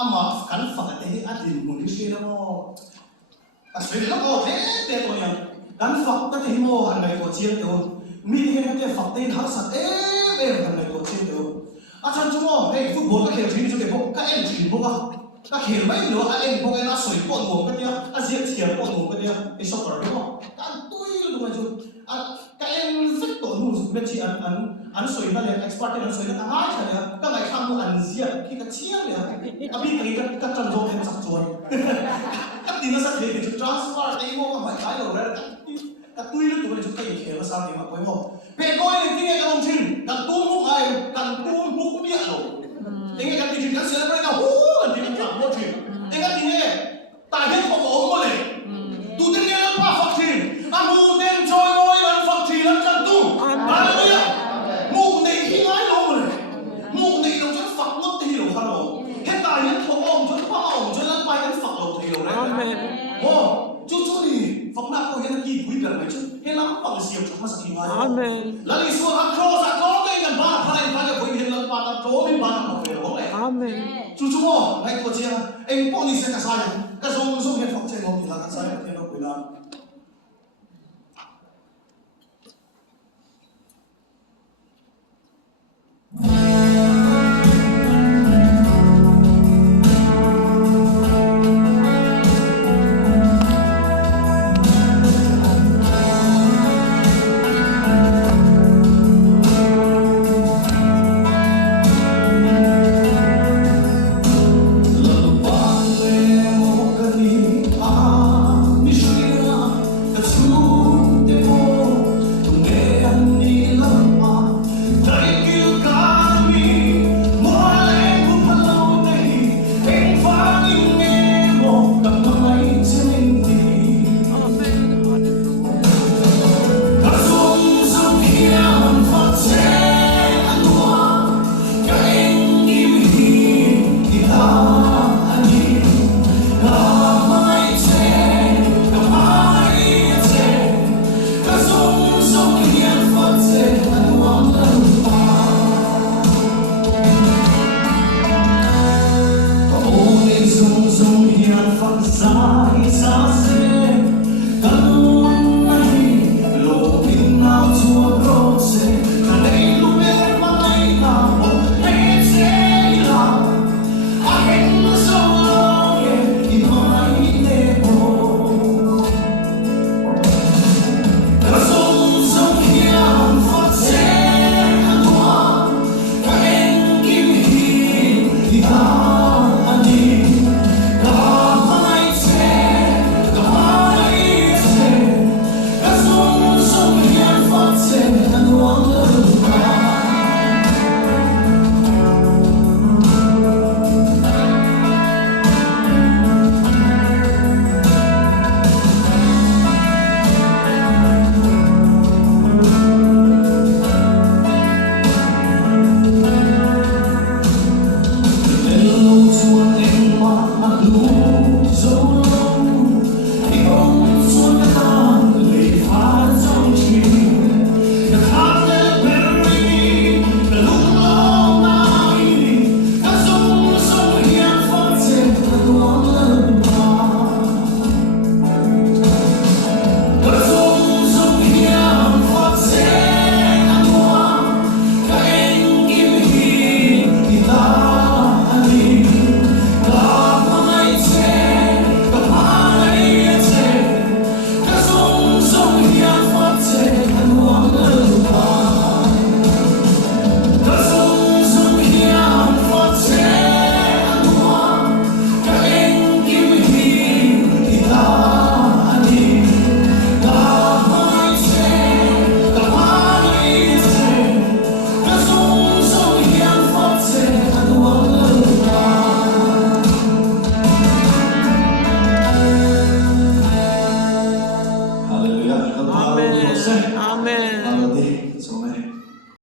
ama kan fakate adin mo ni siya mo asli lang o te ko niya kan fakate mo hanay ko chiang to mi he te fakate har sa hanay ko chiang to achan chumo hey football ka khel chin chu te bo ka en chin bo ka khel mai lo a en bo na soi pon mo ka tia a zia thiam pon mo ka tia e soccer mo kan tui lu ma chu ka en fit to nu me chi an soi na le expert an soi na ka hai cha le ka ngai kham nu an zia ki ka chiang le abi ka chan zo ke sak chuan ka tin na sa the ki transfer te mo ka mai kai lo ra ka tui lu tu le chu kai khel sa ti ma poi mo pe ko ni ti ne ka long chin ka tu mu ai kan tu mu ku bia lo Tiếng cái tiếng cái sữa nó hú là tiếng phẳng môi trường tiếng cái tiếng này tài hết của bộ môi này tu tiếng này nó qua phật trì mu tên trôi môi gần phật trì lắm chân tu hallelujah mu này khi nói đâu này mu này đâu chân phật nó thì hiểu hả đâu hết tài hết của ông chân phật ông chân lăn bay chân phật đâu thì hiểu đấy chú đi phật nào có hiện kỳ quý gần này chứ hết lắm bằng siêu chúng mà sẽ nói amen là lý số hàng cross cái gần ba thay cái quý hiện lắm ba ta trố bên ba nó phải đâu amen chú mo ngay cô chia anh bọn đi sẽ cả sai cái dòng hiện phật trên một thì là cả sai thì nó quý lắm zawng hian phật sai